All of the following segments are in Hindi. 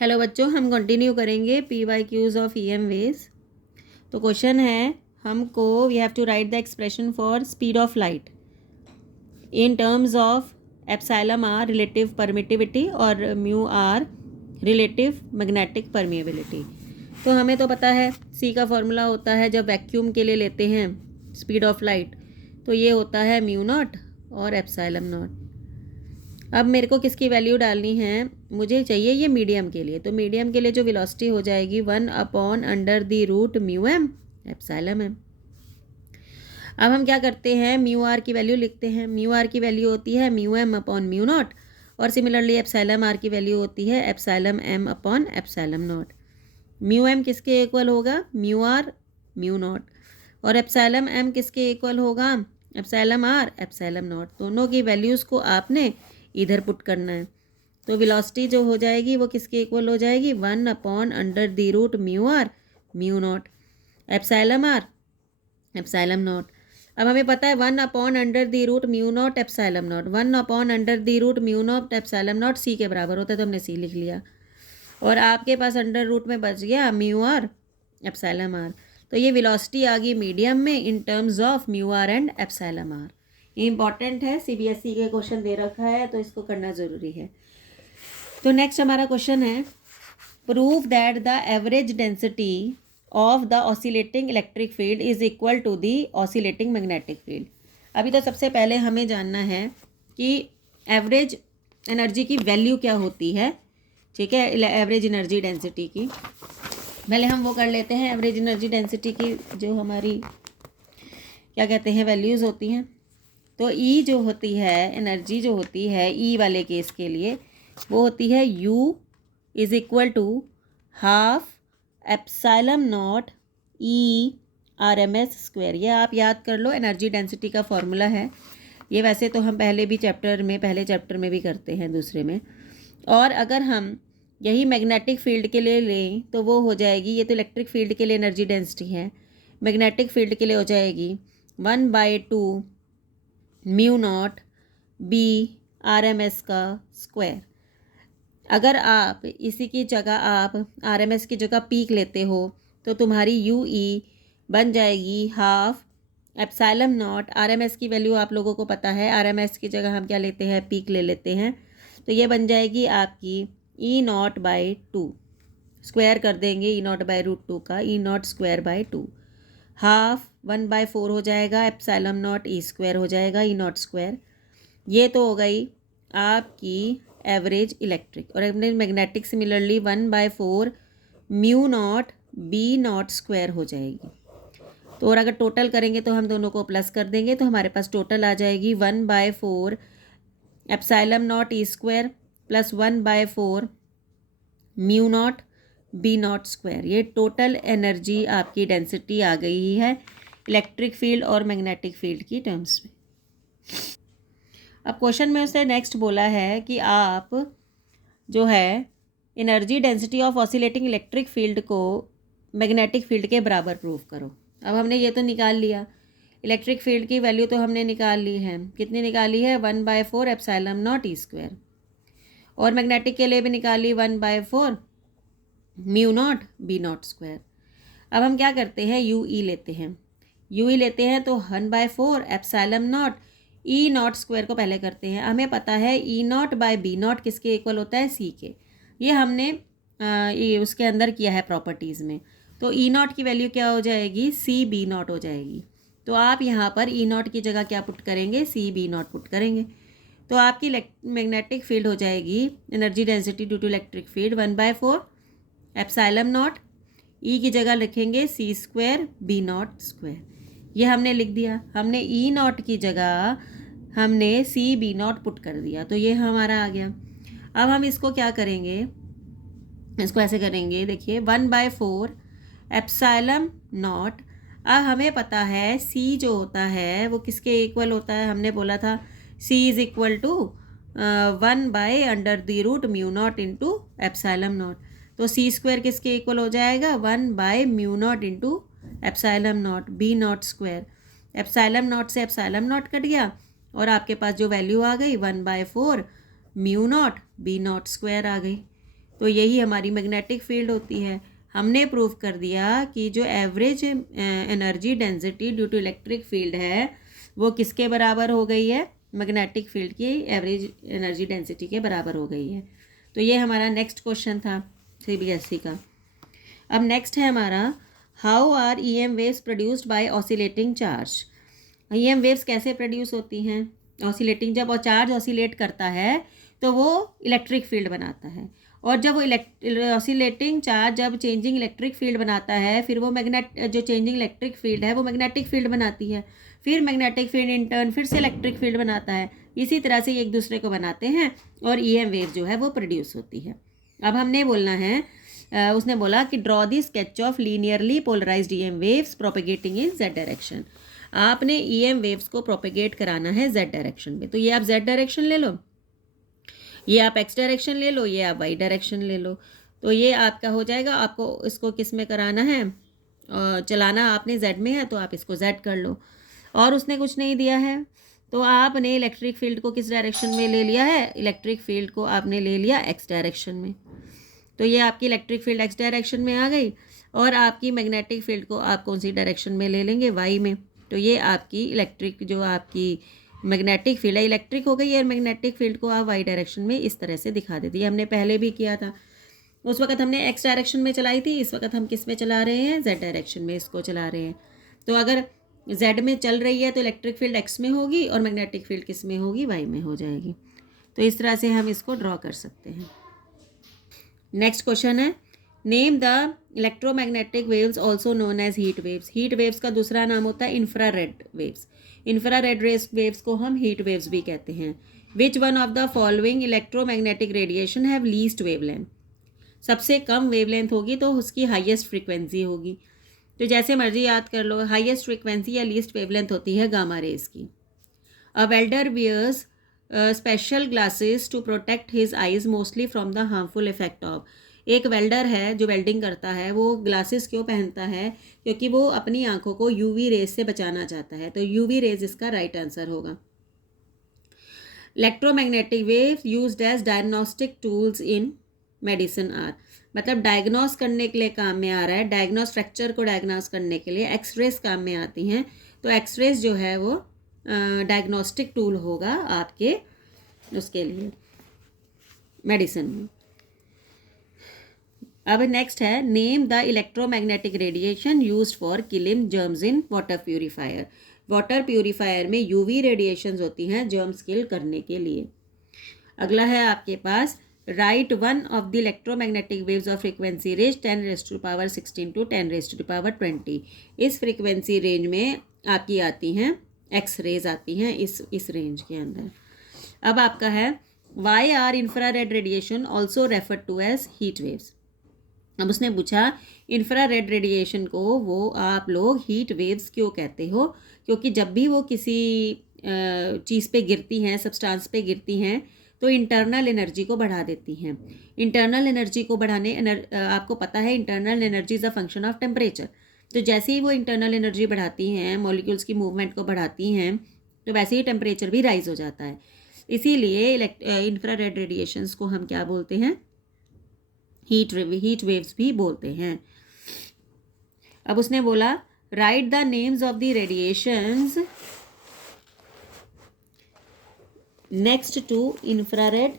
हेलो बच्चों, हम कंटिन्यू करेंगे P Y Qs of E M waves. तो क्वेश्चन है हमको we have to write the expression for speed of light in terms of epsilon r relative permittivity और mu r relative magnetic permeability. तो हमें तो पता है सी का फॉर्मूला होता है जब वैक्यूम के लिए लेते हैं स्पीड ऑफ लाइट, तो ये होता है म्यू नॉट और एप्सिलम नॉट। अब मेरे को किसकी वैल्यू डालनी है, मुझे चाहिए ये मीडियम के लिए। तो मीडियम के लिए जो वेलोसिटी हो जाएगी 1/√μm एप्सिलम एम। अब हम क्या करते हैं, म्यू आर की वैल्यू लिखते हैं। म्यू आर की वैल्यू होती है μm/μ0 और सिमिलरली एप्सिलम आर की वैल्यू होती है एप्सिलम m/एप्सिलम नॉट। म्यू एम किसके इक्वल होगा, म्यू आर म्यू नॉट, और एप्सिलम एम किसके इक्वल होगा, एप्सिलम आर एप्सिलम नॉट। दोनों की वैल्यूज़ को आपने इधर पुट करना है। तो वेलोसिटी जो हो जाएगी वो किसके इक्वल हो जाएगी, 1/√μ r mu naught epsilon r epsilon naught. अब हमें पता है 1/√μ0 epsilon naught, 1/√μ0 epsilon naught c के बराबर होता है, तो हमने सी लिख लिया और आपके पास अंडर रूट में बच गया म्यू आर एप्सिलम आर। तो ये वेलोसिटी आ गई मीडियम में in terms of mu r and epsilon r. ये इंपॉर्टेंट है, सीबीएसई के क्वेश्चन दे रखा है तो इसको करना ज़रूरी है। तो नेक्स्ट हमारा क्वेश्चन है, prove that the average density of the oscillating electric field is equal to the oscillating magnetic field. अभी तो सबसे पहले हमें जानना है कि एवरेज एनर्जी की वैल्यू क्या होती है, ठीक है, एवरेज एनर्जी डेंसिटी की। पहले हम वो कर लेते हैं, एवरेज एनर्जी डेंसिटी की जो हमारी क्या कहते हैं वैल्यूज़ होती हैं। तो ई जो होती है, एनर्जी जो होती है ई वाले केस के लिए वो होती है U is equal to half epsilon naught E/RMS²। ये आप याद कर लो, एनर्जी डेंसिटी का फॉर्मूला है ये। वैसे तो हम पहले चैप्टर में भी करते हैं, दूसरे में। और अगर हम यही मैग्नेटिक फील्ड के लिए लें तो वो हो जाएगी, ये तो इलेक्ट्रिक फील्ड के लिए एनर्जी डेंसिटी है, मैग्नेटिक फील्ड के लिए हो जाएगी 1/2 म्यू नॉट B/RMS का स्क्वायर। अगर आप इसी की जगह आप RMS की जगह पीक लेते हो तो तुम्हारी UE बन जाएगी हाफ एप्सिलम नॉट। RMS की वैल्यू आप लोगों को पता है, RMS की जगह हम क्या लेते हैं, पीक ले लेते हैं। तो ये बन जाएगी आपकी E0/2, स्क्वायर कर देंगे E0/√2 का, E0² 2 हाफ 1/4 हो जाएगा, एप्सिलम नॉट E² हो जाएगा E0²। ये तो हो गई आपकी एवरेज इलेक्ट्रिक। और average magnetic similarly 1/4 mu naught B0² हो जाएगी। तो और अगर टोटल करेंगे तो हम दोनों को प्लस कर देंगे तो हमारे पास टोटल आ जाएगी 1/4 epsilon naught E² plus 1/4 mu naught B0²। ये टोटल एनर्जी आपकी डेंसिटी आ गई है इलेक्ट्रिक फील्ड और मैग्नेटिक फील्ड की टर्म्स में। अब क्वेश्चन में उसने नेक्स्ट बोला है कि आप जो है energy density of oscillating electric field को मैग्नेटिक फील्ड के बराबर प्रूव करो। अब हमने ये तो निकाल लिया, इलेक्ट्रिक फील्ड की वैल्यू तो हमने निकाल ली है, कितनी निकाली है, 1/4 एप्सिलम नॉट E²। और मैग्नेटिक के लिए भी निकाली 1/4 म्यू नॉट B0²। अब हम क्या करते हैं, UE लेते हैं तो 1/4 एप्सिलम नॉट E0² को पहले करते हैं। हमें पता है E0/B0 किसके इक्वल होता है, C के। ये हमने ये उसके अंदर किया है प्रॉपर्टीज़ में। तो E0 की वैल्यू क्या हो जाएगी, CB0 हो जाएगी। तो आप यहाँ पर E0 की जगह क्या पुट करेंगे, CB0 पुट करेंगे। तो आपकी मैग्नेटिक फील्ड हो जाएगी energy density due to electric field 1/4 epsilon naught, E की जगह लिखेंगे C² B0²। ये हमने लिख दिया। हमने E0 की जगह हमने CB0 पुट कर दिया, तो ये हमारा आ गया। अब हम इसको क्या करेंगे, इसको ऐसे करेंगे, देखिए 1/4 एप्सिलम नॉट। अब हमें पता है C जो होता है वो किसके इक्वल होता है, हमने बोला था C is equal to 1/√μ0 into epsilon naught. तो C² किसके इक्वल हो जाएगा, 1/μ0 into epsilon naught B0²। Epsilon naught से एप्सिलम नॉट कट गया और आपके पास जो वैल्यू आ गई 1/4 म्यू नॉट B0² आ गई। तो यही हमारी मैग्नेटिक फील्ड होती है। हमने प्रूव कर दिया कि जो average energy density due to electric field है वो किसके बराबर हो गई है, मैग्नेटिक फील्ड की एवरेज एनर्जी डेंसिटी के बराबर हो गई है। तो ये हमारा नेक्स्ट क्वेश्चन था CBSE का। अब नेक्स्ट है हमारा, how are EM waves produced by oscillating charge. EM waves कैसे प्रोड्यूस होती हैं, ऑसिलेटिंग, जब वो चार्ज ऑसिलेट करता है तो वो इलेक्ट्रिक फील्ड बनाता है, और जब वो ऑसिलेटिंग चार्ज जब चेंजिंग इलेक्ट्रिक फील्ड बनाता है, फिर वो जो चेंजिंग इलेक्ट्रिक फील्ड है वो मैग्नेटिक फील्ड बनाती है, फिर मैग्नेटिक फील्ड इन टर्न फिर से इलेक्ट्रिक फील्ड बनाता है। इसी तरह से एक दूसरे को बनाते हैं और EM वेव जो है वो प्रोड्यूस होती है। अब हमने बोलना है, उसने बोला कि draw the sketch of linearly polarised EM waves propagating in Z direction. आपने EM वेव्स को प्रोपेगेट कराना है Z डायरेक्शन में। तो ये आप Z डायरेक्शन ले लो, ये आप X डायरेक्शन ले लो, ये आप Y डायरेक्शन ले लो। तो ये आपका हो जाएगा। आपको इसको किस में कराना है, चलाना आपने Z में है तो आप इसको Z कर लो। और उसने कुछ नहीं दिया है तो आपने इलेक्ट्रिक फील्ड को किस डायरेक्शन में ले लिया है, इलेक्ट्रिक फील्ड को आपने ले लिया X डायरेक्शन में। तो ये आपकी इलेक्ट्रिक फील्ड X डायरेक्शन में आ गई, और आपकी मैग्नेटिक फील्ड को आप कौन सी डायरेक्शन में ले लेंगे, Y में। तो ये आपकी इलेक्ट्रिक जो आपकी मैग्नेटिक फील्ड है इलेक्ट्रिक हो गई है, और मैग्नेटिक फील्ड को आप Y डायरेक्शन में इस तरह से दिखा देती है। हमने पहले भी किया था, उस वक्त हमने X डायरेक्शन में चलाई थी, इस वक्त हम किस में चला रहे हैं, Z डायरेक्शन में इसको चला रहे हैं। तो अगर Z में चल रही है तो इलेक्ट्रिक फील्ड X में होगी और मैग्नेटिक फील्ड किस में होगी, Y में हो जाएगी। तो इस तरह से हम इसको ड्रॉ कर सकते हैं। नेक्स्ट क्वेश्चन है, name the electromagnetic waves also known as heat waves. Heat waves का दूसरा नाम होता है इंफ्रारेड वेव्स। इंफ्रारेड वेव्स को हम हीट वेव्स भी कहते हैं। Which one of the following electromagnetic radiation have least wavelength. सबसे कम वेवलेंथ होगी तो उसकी हाईएस्ट फ्रीक्वेंसी होगी। तो जैसे मर्जी याद कर लो, हाईएस्ट फ्रीक्वेंसी या लीस्ट वेवलेंथ होती है गामा रेज की। A welder wears special glasses to protect his eyes mostly from the harmful effect of. एक वेल्डर है जो वेल्डिंग करता है, वो ग्लासेस क्यों पहनता है, क्योंकि वो अपनी आंखों को UV रेज से बचाना चाहता है। तो UV रेज इसका राइट आंसर होगा। Electromagnetic waves used as diagnostic tools in medicine are. मतलब डायग्नोस करने के लिए काम में आ रहा है, डायग्नोस फ्रैक्चर को डायग्नोस करने के लिए एक्सरेज काम में आती हैं। तो एक्सरेज जो है वो डायग्नोस्टिक टूल होगा आपके उसके लिए मेडिसिन में। अब नेक्स्ट है, name the electromagnetic radiation used for killing germs in water purifier. Water purifier में UV रेडिएशंस होती हैं जर्म्स किल करने के लिए। अगला है आपके पास, right one of the electromagnetic waves of frequency range 10⁻16 to 10⁻20। इस फ्रीक्वेंसी रेंज में आपकी आती हैं X रेज आती हैं इस रेंज के अंदर। अब आपका है, why are infrared radiation also refer to as heat waves. अब उसने पूछा इंफ्रारेड रेडिएशन को वो आप लोग हीट वेव्स क्यों कहते हो, क्योंकि जब भी वो किसी चीज़ पे गिरती हैं, सब्सटेंस पे गिरती हैं, तो इंटरनल एनर्जी को बढ़ा देती हैं। इंटरनल एनर्जी को बढ़ाने आपको पता है internal energy is a function of temperature. तो जैसे ही वो इंटरनल एनर्जी बढ़ाती हैं, मॉलिक्यूल्स की मूवमेंट को बढ़ाती हैं, तो वैसे ही टेम्परेचर भी राइज हो जाता है। इसीलिए इंफ्रारेड रेडिएशंस को हम क्या बोलते हैं, हीट वेव्स भी बोलते हैं। अब उसने बोला, right the names of the radiations next to infrared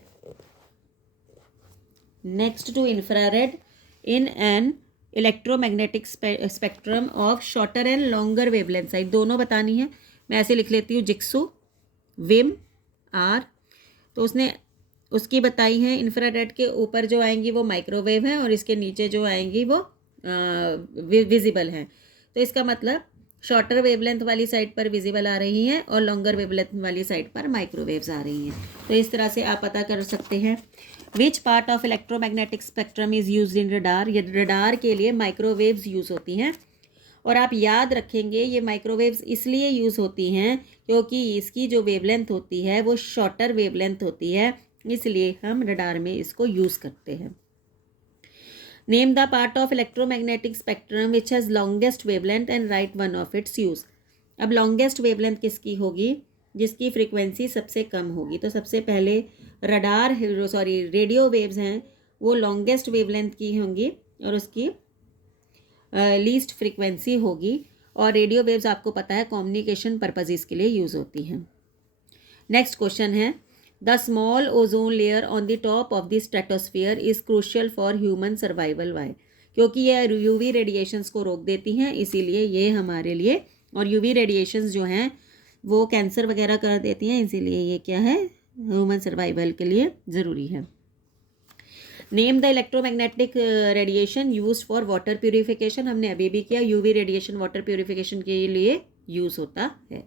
in an electromagnetic spectrum of shorter and longer wavelength side। दोनों बतानी है, मैं ऐसे लिख लेती हूँ, जिक्सू, विम, आर। तो उसने उसकी बताई है, इंफ्रारेड के ऊपर जो आएंगी वो माइक्रोवेव है और इसके नीचे जो आएंगी वो विजिबल हैं। तो इसका मतलब शॉर्टर वेवलेंथ वाली साइड पर विजिबल आ रही हैं और लॉन्गर वेवलेंथ वाली साइड पर माइक्रोवेव्स आ रही हैं। तो इस तरह से आप पता कर सकते हैं। विच part of electromagnetic spectrum is used in radar. ये रडार के लिए माइक्रोवेव्स यूज़ होती हैं, और आप याद रखेंगे ये माइक्रोवेव्स इसलिए यूज़ होती हैं क्योंकि इसकी जो वेवलेंथ होती है वो शॉर्टर वेवलेंथ होती है, इसलिए हम रडार में इसको यूज़ करते हैं। Name the part of electromagnetic spectrum which has longest wavelength and right one of its use. अब लॉन्गेस्ट वेवलेंथ किसकी होगी, जिसकी फ्रीक्वेंसी सबसे कम होगी। तो सबसे पहले रेडियो वेव्स हैं वो लॉन्गेस्ट वेवलेंथ की होंगी और उसकी लीस्ट फ्रीक्वेंसी होगी। और रेडियो वेव्स आपको पता है कम्युनिकेशन पर्पजेज़ के लिए यूज़ होती हैं। नेक्स्ट क्वेश्चन है, the small ozone layer on the top of the stratosphere is crucial for human survival. Why? क्योंकि ये यूवी रेडिएशंस को रोक देती हैं, इसीलिए ये हमारे लिए, और यूवी रेडिएशंस जो हैं वो कैंसर वगैरह कर देती हैं, इसीलिए ये क्या है, ह्यूमन सर्वाइवल के लिए ज़रूरी है। Name the electromagnetic radiation use for water purification. हमने अभी भी किया, यूवी रेडिएशन वाटर प्यूरिफिकेशन के लिए यूज होता है।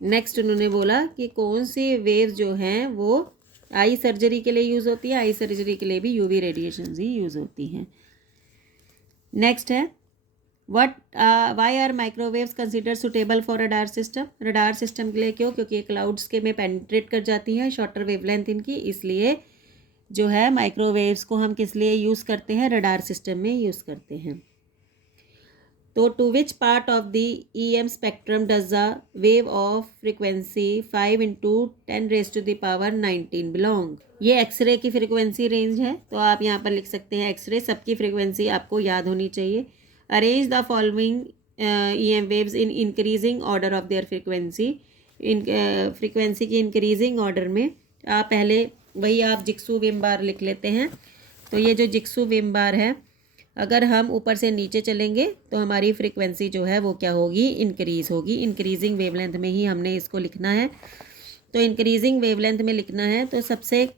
नेक्स्ट उन्होंने बोला कि कौन सी वेव जो हैं वो आई सर्जरी के लिए यूज़ होती है। आई सर्जरी के लिए भी यूवी रेडिएशन ही यूज़ होती हैं। नेक्स्ट है, why are microwaves consider suitable for radar system. Radar system के लिए क्यों? क्योंकि क्लाउड्स के में पेनिट्रेट कर जाती हैं, शॉर्टर वेवलेंथ इनकी, इसलिए जो है माइक्रोवेव्स को हम किस लिए यूज़ करते हैं, रडार सिस्टम में यूज़ करते हैं। तो to which part of the EM spectrum does the wave of frequency 5 × 10⁻19 belong. ये एक्सरे की फ्रिक्वेंसी रेंज है, तो आप यहाँ पर लिख सकते हैं एक्सरे, सबकी फ्रिक्वेंसी आपको याद होनी चाहिए। Arrange the following EM waves in increasing order of their frequency. Frequency की इंक्रीजिंग ऑर्डर में आप पहले वही आप जिक्सू विम बार लिख लेते हैं। तो ये जो जिक्सू विम बार है, अगर हम ऊपर से नीचे चलेंगे तो हमारी फ्रिक्वेंसी जो है वो क्या होगी, इंक्रीज़ होगी। इंक्रीजिंग वेवलेंथ में ही हमने इसको लिखना है। तो इंक्रीजिंग वेवलेंथ में लिखना है तो सबसे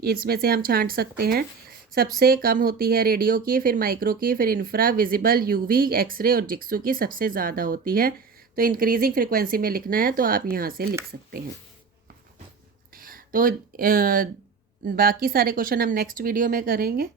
इसमें से हम छांट सकते हैं, सबसे कम होती है रेडियो की, फिर माइक्रो की, फिर इंफ्रा, विजिबल, यूवी, एक्सरे और जिक्सू की सबसे ज़्यादा होती है। तो इंक्रीजिंग फ्रिक्वेंसी में लिखना है तो आप यहाँ से लिख सकते हैं। तो बाकी सारे क्वेश्चन हम नेक्स्ट वीडियो में करेंगे।